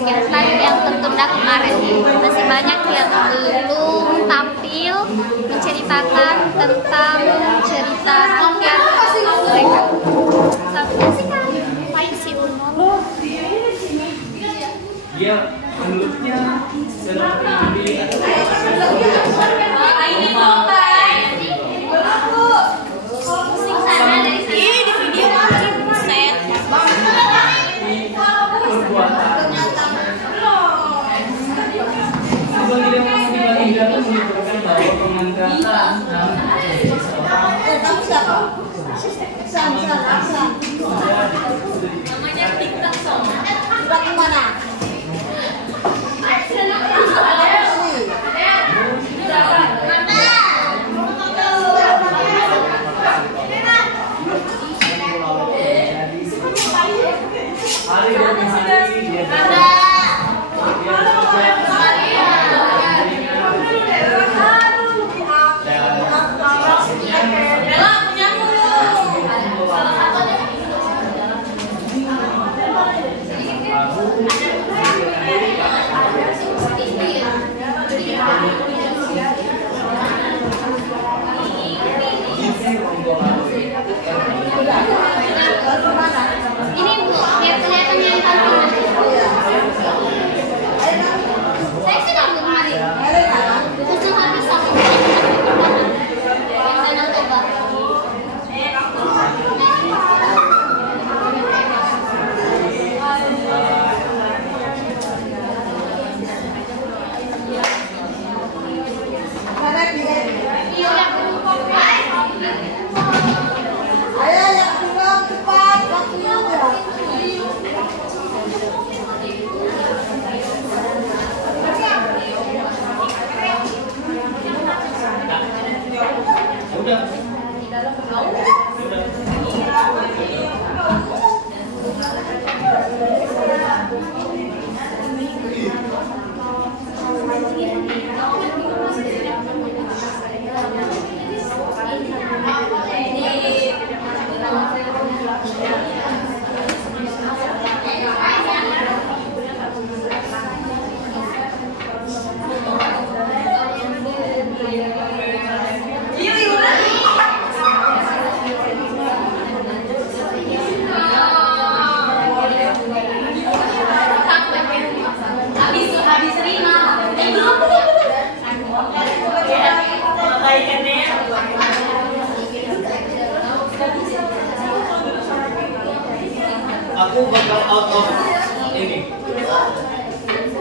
Weekend Live yang tertunda kemarin. Masih banyak yang belum tampil menceritakan tentang cerita rakyat mereka. Sampai sih kan main si Unol. Dia mulutnya seperti Namanya TikTok song. Di mana? Ini Bu, biar kelihatan yang tampil. Saya sudah belum hari. Khusus habis sama. Danau Toba. Aku bakal out of ini.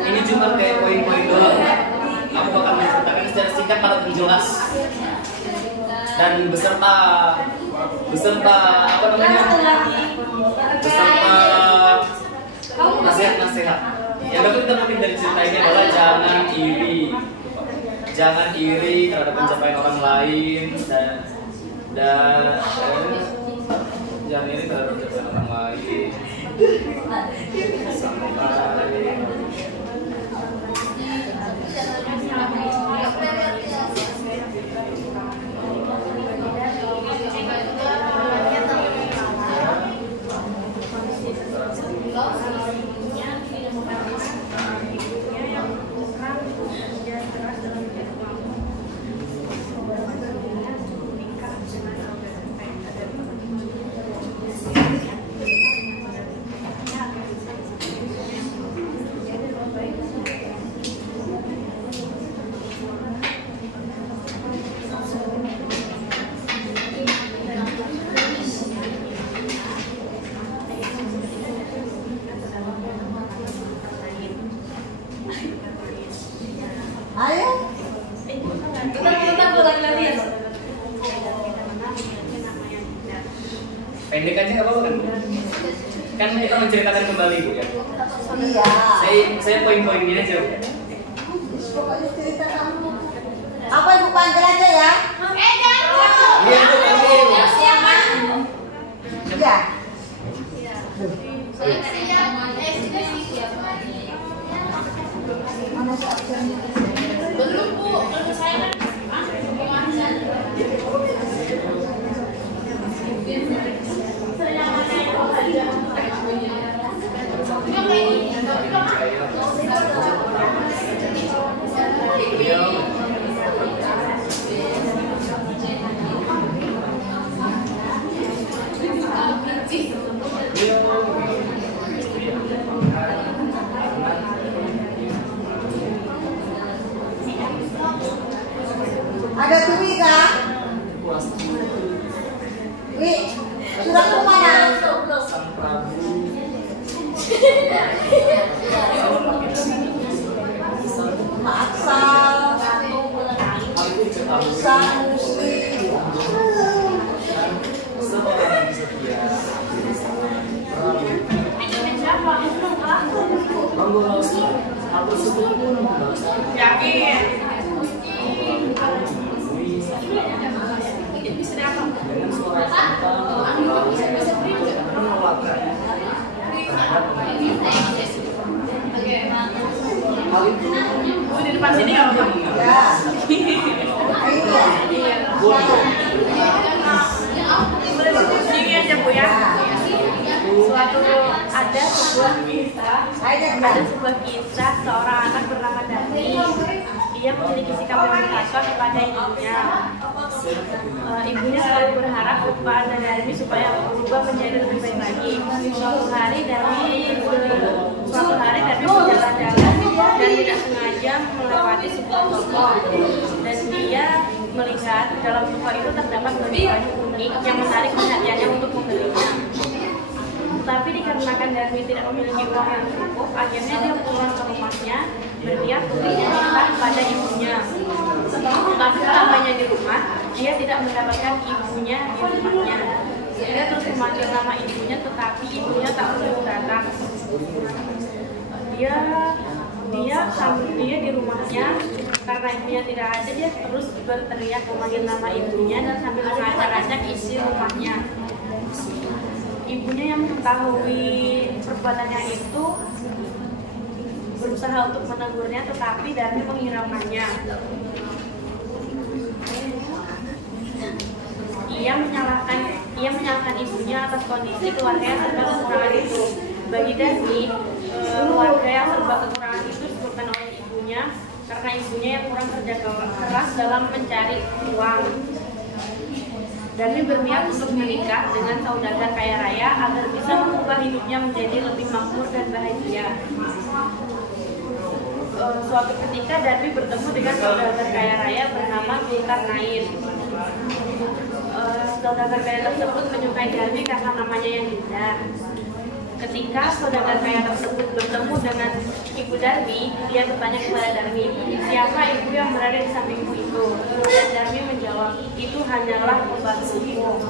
Ini cuma kayak poin-poin doang. Aku bakal menceritakan secara singkat padat dan jelas. Dan beserta apa namanya? Beserta nasihat-nasihat. Yang dapat kita petik dari cerita ini adalah jangan iri terhadap pencapaian orang lain dan jangan iri terhadap pencapaian orang lain. Pendek aja nggak apa-apa kan? Kan kita menceritakan kembali Bu ya. Iya. Saya poin-poinnya aja. Pokoknya cerita kamu. Apa Ibu panggil aja ya? Iya Bu, panggil. Siapa? Iya. Mana saksinya? Belum Bu, kalau saya kan Ada Dwi kah? Dwi, suratku mana? Sang Prabu Asal Sang Muslim. seorang setia aku sebelum Yakin. dengan suara lantang menolakkan terhadap hal itu Di depan sini nggak apa-apa. Ya. Iya. Sini aja Bu ya. Ada sebuah kisah seorang anak bernama Dani. Dia memiliki sikap yang bertakwa kepada ibunya. Ibunya selalu berharap kepada Darmi supaya berubah menjadi lebih baik lagi. Suatu hari Darmi berjalan-jalan dan tidak sengaja melewati sebuah toko, dan dia melihat dalam toko itu terdapat baju unik yang menarik perhatiannya untuk membelinya. Tapi dikarenakan Darmi tidak memiliki uang yang cukup, akhirnya dia pulang ke rumahnya berniat untuk meminta kepada ibunya. Tapi sesampainya di rumah, dia tidak mendapatkan ibunya di rumahnya. Dia terus memanggil nama ibunya, tetapi ibunya tak kunjung datang. Dia di rumahnya, karena ibunya tidak ada, dia terus berteriak memanggil nama ibunya dan sambil mengacak-acak isi rumahnya. Ibunya yang mengetahui perbuatannya itu berusaha untuk menegurnya, tetapi Darmi menghiraukannya. Ia menyalahkan ibunya atas kondisi keluarga yang serba kekurangan itu. Bagi Darmi, keluarga yang serba kekurangan itu disebabkan oleh ibunya, karena ibunya yang kurang kerja keras dalam mencari uang. Darmi berniat untuk menikah dengan saudagar kaya raya agar bisa mengubah hidupnya menjadi lebih makmur dan bahagia. Suatu ketika Darmi bertemu dengan saudagar kaya raya bernama Zulkarnain. Saudagar kaya tersebut menyukai Darmi karena namanya yang indah. Ketika saudagar kaya tersebut bertemu dengan ibu Darmi, dia bertanya kepada Darmi, siapa ibu yang berada di sampingmu itu? Dan Darmi menjawab, itu hanyalah pembantumu.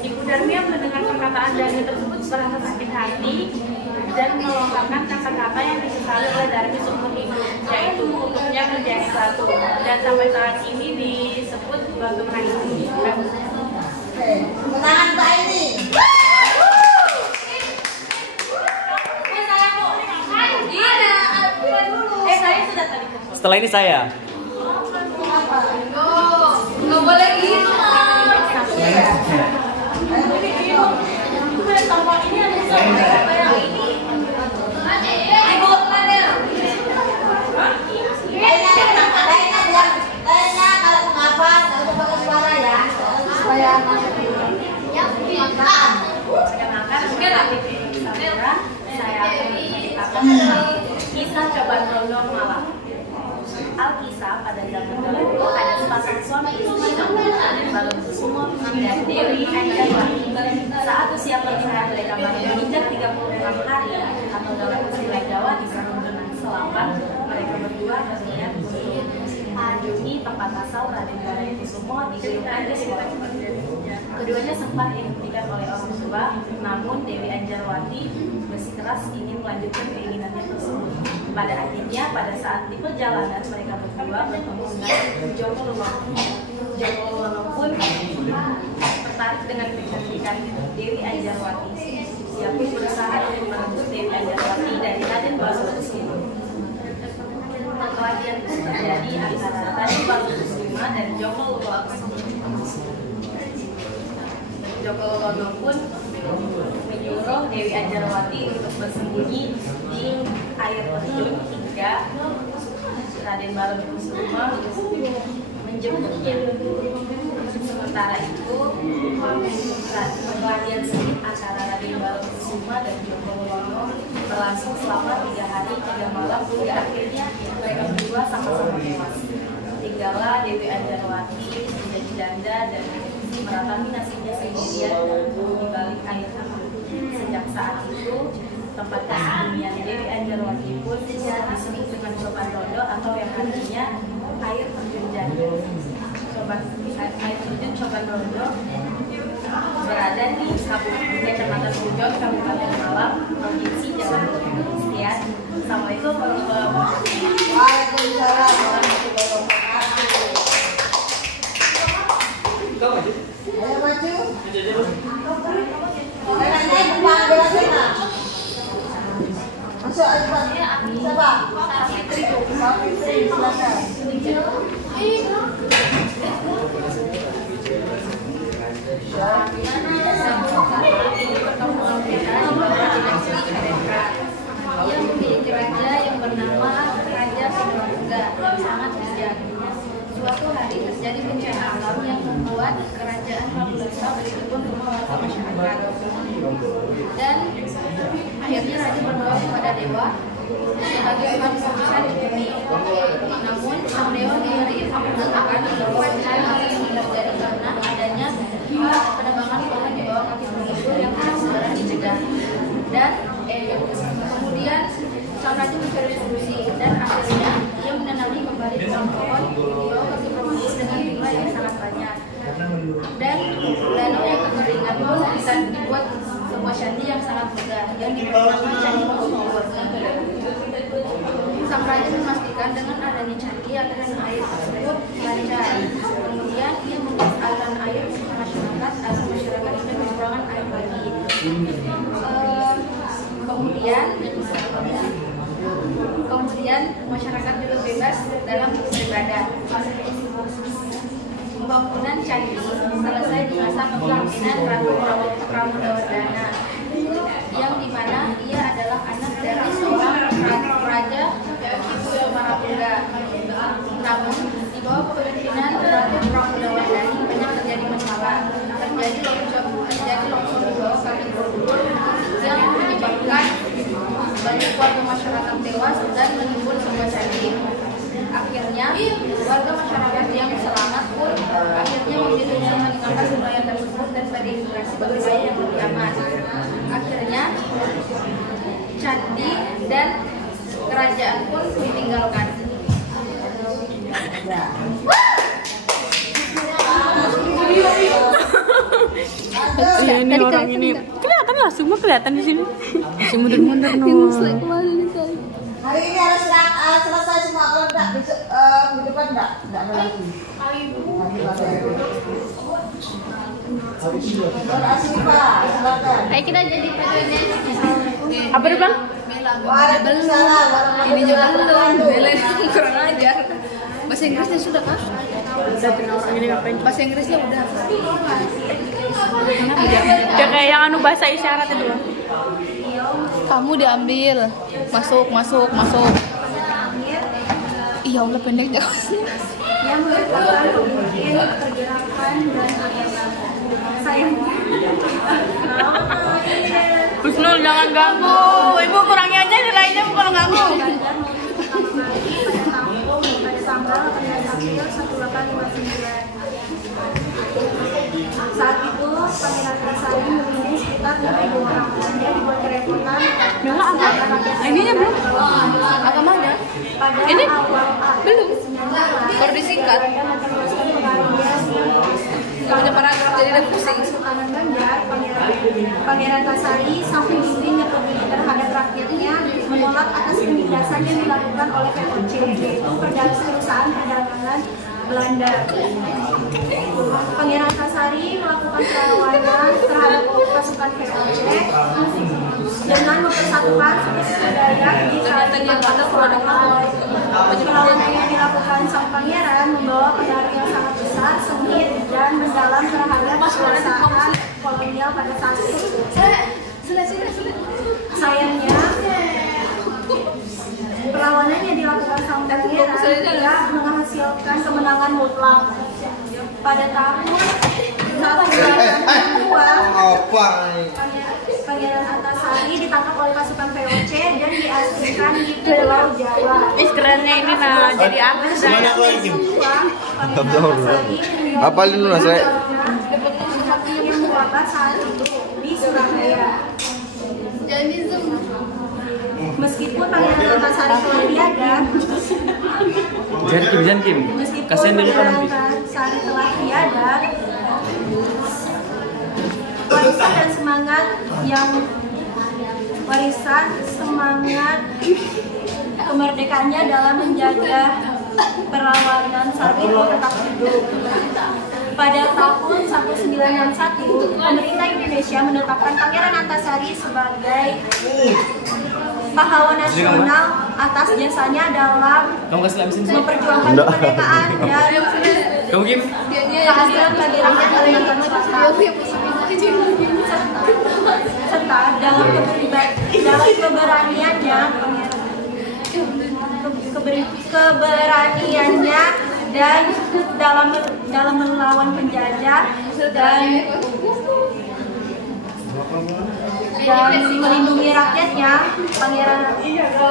Ibu Darmi yang mendengar perkataan Darmi tersebut merasa sakit hati dan melontarkan kata-kata yang disesali oleh Darmi seumur hidup, yaitu untuknya menjadi satu, dan sampai saat ini disebut batu menangis. Tangan Mbak ini. setelah ini saya Nggak boleh gitu. Kalau mengapa kalau pakai suara ya supaya yang makan. Saya akan menceritakan tentang kisah Coban Rondong Malam. Alkisah pada zaman dahulu ada sepasang suami istri yang Balonkusumo dan Dewi Anjarwati. Saat usia pernikahan mereka baru menginjak 36 hari atau dalam istilah Jawa disebut dengan selapan, mereka berdua berniat untuk mengunjungi tempat asal Raden Balonkusumo di Gunung Anjarwati. Keduanya sempat dihentikan oleh orang tua, namun Dewi Anjarwati bersikeras ingin melanjutkan keinginannya tersebut. Pada akhirnya, pada saat di perjalanan mereka berdua bertemu dengan Joko Lono. Joko Lono pun tertarik dengan kecantikan Dewi Anjarwati. Dia pun berusaha untuk merebut Dewi Anjarwati dari Raden Balonkusumo. Perkelahian pun terjadi antara Raden Balonkusumo dan Joko Lono. Joko Lono pun menyuruh Dewi Anjarwati untuk bersembunyi di air terjun hingga Raden Balonkusumo menjemputnya. Sementara itu, perkelahian sengit antara Raden Balonkusumo dan Joko Lono berlangsung selama 3 hari 3 malam hingga akhirnya mereka berdua sama-sama tewas. meninggallah Dewi Anjarwati menjadi janda dan meratapi nasibnya sendirian di balik air hangat. Sejak saat itu, tempat persembunyian Dewi Anjarwati pun disebut dengan Sopan Rondo atau yang artinya air terjun janda. Air terjun Sopan Rondo berada di Kecamatan Pujon, Kabupaten Malang, Provinsi Jawa Timur. Sekian. Assalamualaikum warahmatullahi wabarakatuh. Waalaikumsalam warahmatullahi wabarakatuh. Kau maju. Ayo maju. Maju dulu. Naik bukan bela sana. Masuk Alfan. Siapa? Safitri, silakan. Ia memiliki raja yang bernama Raja Purbalingga yang sangat bijak. Suatu hari terjadi bencana alam yang membuat kerajaan Purbalingga berikutun rumah warga masyarakat. Dan akhirnya raja berdoa kepada dewa sebagai Tuhan terbesar di bumi. Namun sang dewa diberi ilham mengatakan bahwa bencana yang terjadi karena adanya penebangan pohon di bawah kaki penghibur yang tidak segera dicegah. Dan kemudian sang raja mencari solusi dan akhirnya ia menanami kembali pohon di bawah kaki penghibur dengan jumlah yang sangat banyak. Dan danau yang kekeringan pun bisa dibuat sebuah candi yang sangat megah yang dinamakan Candi Borobudur. Sang raja memastikan dengan adanya candi aliran air tersebut lancar. Kemudian ia membuat aliran air untuk masyarakat agar masyarakat tidak kekurangan air lagi. Kemudian masyarakat juga bebas dalam beribadah. Pembangunan candi selesai di masa kepemimpinan Ratu Pramodawardhana, yang dimana ia adalah anak dari seorang raja Kipulomarapura. Namun di bawah kepemimpinan Ratu Pramodawardhani banyak terjadi masalah. Terjadi longsor di bawah kaki Borobudur yang menyebabkan banyak warga masyarakat tewas dan menimbun sebuah candi. Akhirnya warga masyarakat yang selamat pun akhirnya memilih untuk meninggalkan wilayah tersebut dan berimigrasi ke wilayah yang lebih aman. Akhirnya candi dan kerajaan pun ditinggalkan. Iya, ini orang ini kelihatan lah, semua kelihatan di sini. Masih mundur-mundur Hari ini harus selesai semua, kalau enggak besok minggu depan enggak ada lagi. Asyifa, silakan. Ayo kita jadi paduannya. Apa dia bilang? Waalaikumsalam Ini juga warahmatullahi belum. Belen wabarakatuh. kurang ajar. Bahasa Inggrisnya sudah kan? Udah tuh orang ini ngapain? Bahasa Inggrisnya udah. Udah kayak yang anu bahasa isyarat itu. Kamu diambil. Masuk. Iya Allah pendek jauh. Yang merupakan pemimpin pergerakan dan Husnul jangan ganggu. Ibu kurangi aja nilainya kalau ganggu. pada tanggal 9 April 1859. Saat itu Pangeran Kasari memilih sekitar 6.000 orang. Dia dibuat kerepotan. Memang apa? Ininya belum? Agamanya? Pada Ini? awal Belum. Baru disingkat. Namanya paragraf jadi udah pusing. Sultanan Banjar, Pangeran Kasari sang pemimpin yang peduli terhadap rakyatnya menolak atas penindasan yang dilakukan oleh VOC, yaitu perusahaan perdagangan Belanda. Pangeran Kasari melakukan perlawanan terhadap pasukan VOC dengan mempersatukan suku Dayak di Kalimantan Selatan. Perlawanan yang dilakukan sang pangeran membawa pengaruh yang sangat besar, sengit, dan mendalam terhadap kekuasaan kolonial pada saat itu. Sayangnya, perlawanan yang dilakukan sang pangeran tidak menghasilkan kemenangan mutlak. Pada tahun 1802, Pangeran Antasari ditangkap oleh pasukan VOC dan diasingkan di Pulau Jawa. Kerennya ini nah jadi artis. Semuanya aku lagi. Apalin dulu saya. Yang mewabah saat itu di Surabaya. Jadi zoom. Meskipun Pangeran Antasari telah tiada, Jangan Kim. meskipun Kasihan dulu kan Pangeran nanti. Antasari telah tiada, warisan semangat kemerdekaannya dalam menjaga perlawanan saat itu tetap hidup. Pada tahun 1961, pemerintah Indonesia menetapkan Pangeran Antasari sebagai pahlawan nasional atas jasanya dalam Kamu kasih lapisin sih. memperjuangkan kemerdekaan dan Kamu Kim? keadilan bagi rakyat Kalimantan Selatan, serta dalam keberaniannya dan dalam melawan penjajah dan melindungi rakyatnya. Pangeran itu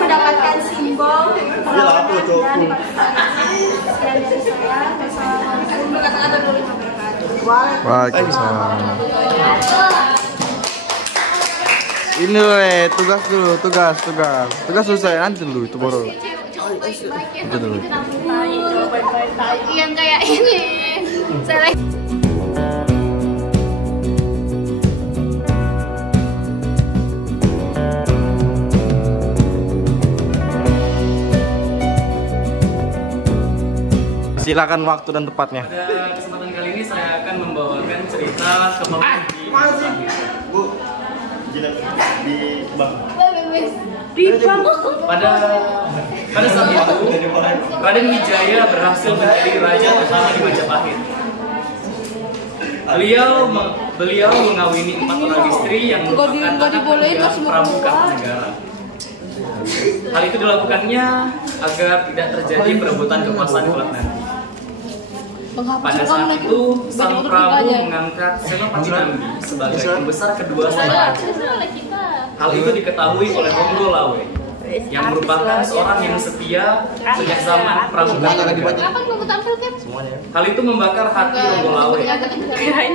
mendapatkan simbol perlawanan dan partisipasi. Sekian dari saya. Wassalamualaikum warahmatullahi wabarakatuh. Waalaikumsalam. Ini weh, tugas dulu, tugas selesai nanti dulu itu baru. Itu dulu. Yang kayak ini. Saya Silakan waktu dan tempatnya. Pada kesempatan kali ini saya akan membawakan cerita kepala Bu, jilat di bang. pada saat itu Raden Wijaya berhasil menjadi raja pertama di Majapahit. Beliau mengawini 4 orang istri yang merupakan anak dari Prabu Kartanegara. Hal itu dilakukannya agar tidak terjadi perebutan kekuasaan kelak nanti. Pada saat itu, Sang Prabu mengangkat Senopati Nambi sebagai pembesar kedua Senopati. Hal itu diketahui oleh Ronggolawe, yang merupakan seorang yang setia sejak zaman Prabu Kartanegara. kapan kamu tampil kan? Hal itu membakar hati Ronggolawe.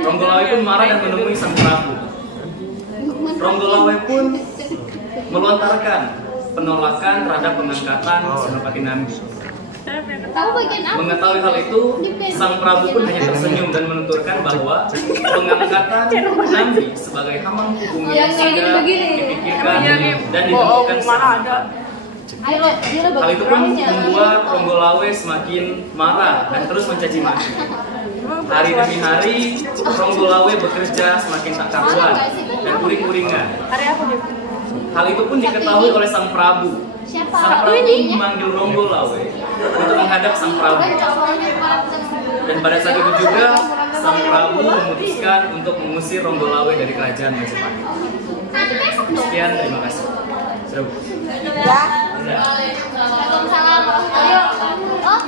Ronggolawe pun marah dan menemui Sang Prabu. Ronggolawe pun melontarkan penolakan terhadap pengangkatan Senopati Nambi. Tahu bagian apa? Mengetahui hal itu, Sang Prabu pun hanya tersenyum dan menuturkan bahwa pengangkatan Nambi sebagai hamang bumi yang sudah dipikirkan dan ditentukan secara. Hal itu pun membuat Ronggolawe semakin marah dan terus mencaci maki. Hari demi hari, Ronggolawe bekerja semakin tak karuan dan uring-uringan. Hal itu pun diketahui oleh Sang Prabu. Sang Prabu memanggil Ronggolawe untuk menghadap Sang Prabu. Dan pada saat itu juga, Sang Prabu memutuskan untuk mengusir Ronggolawe dari kerajaan Majapahit. Sekian, terima kasih. Sudah, Bu. Waalaikumsalam. Oh.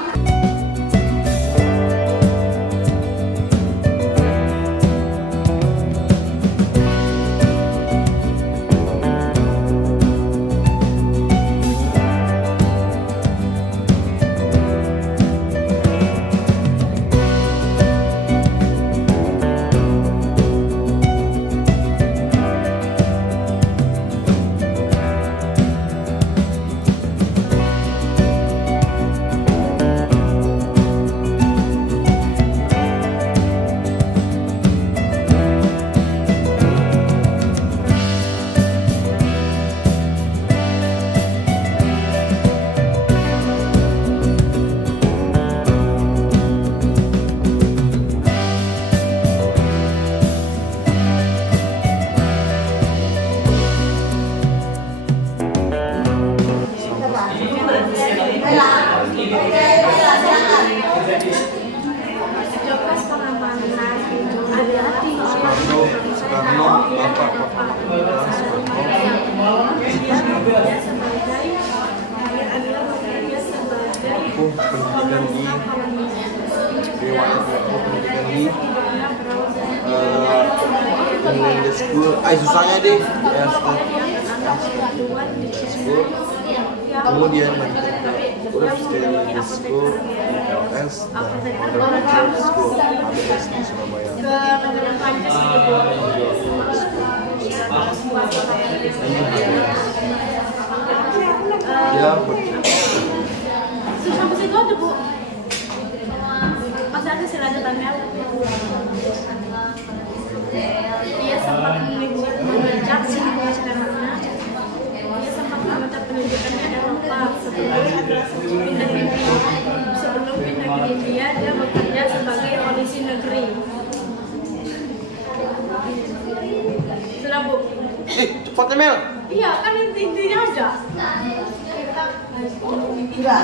Pendidikan di Dewa pendidikan di in the school. Susahnya deh. School. Kemudian lanjut ke huruf staying in the school, LS, dan undergraduate school, ABS di Surabaya. Ya, sampai situ ada Bu. Masih ada sih lanjutannya. Dia sempat mengajak si pengacaranya. Dia sempat meminta pendidikannya Eropa sebelum pindah ke India. Dia bekerja sebagai polisi negeri. Sudah Bu? Cepat Mel. Iya kan intinya ada. Sudah.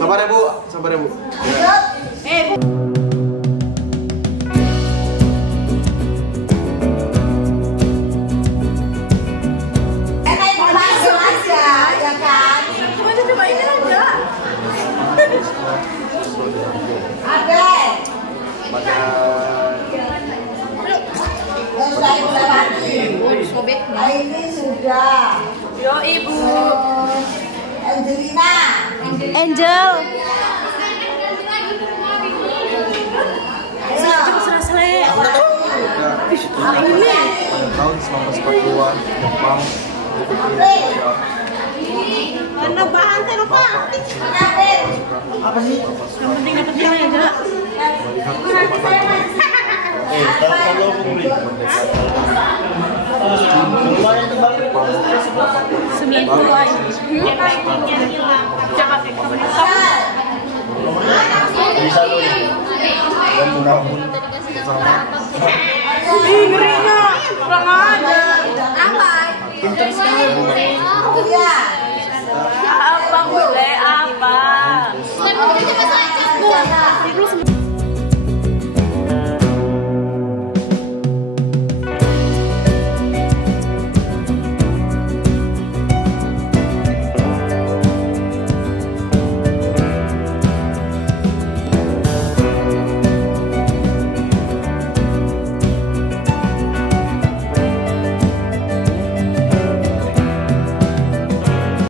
Sabar ya Bu, sabar ya Bu. Bu. Ini sudah. Yo Ibu. Angelina. Angel. Selesai. Ini tahun 1940-an Jepang Indonesia. Mana bahan teh lupa. Apa sih? Yang penting dapat nilai aja. Kalau aku beli. Lumayan tebal. 90-an. Rankingnya hilang. Coba cek Bisa loh. Dan mudah-mudahan Sama. ngerinya. Kurang aja. Apa? Pintar sekali. Iya.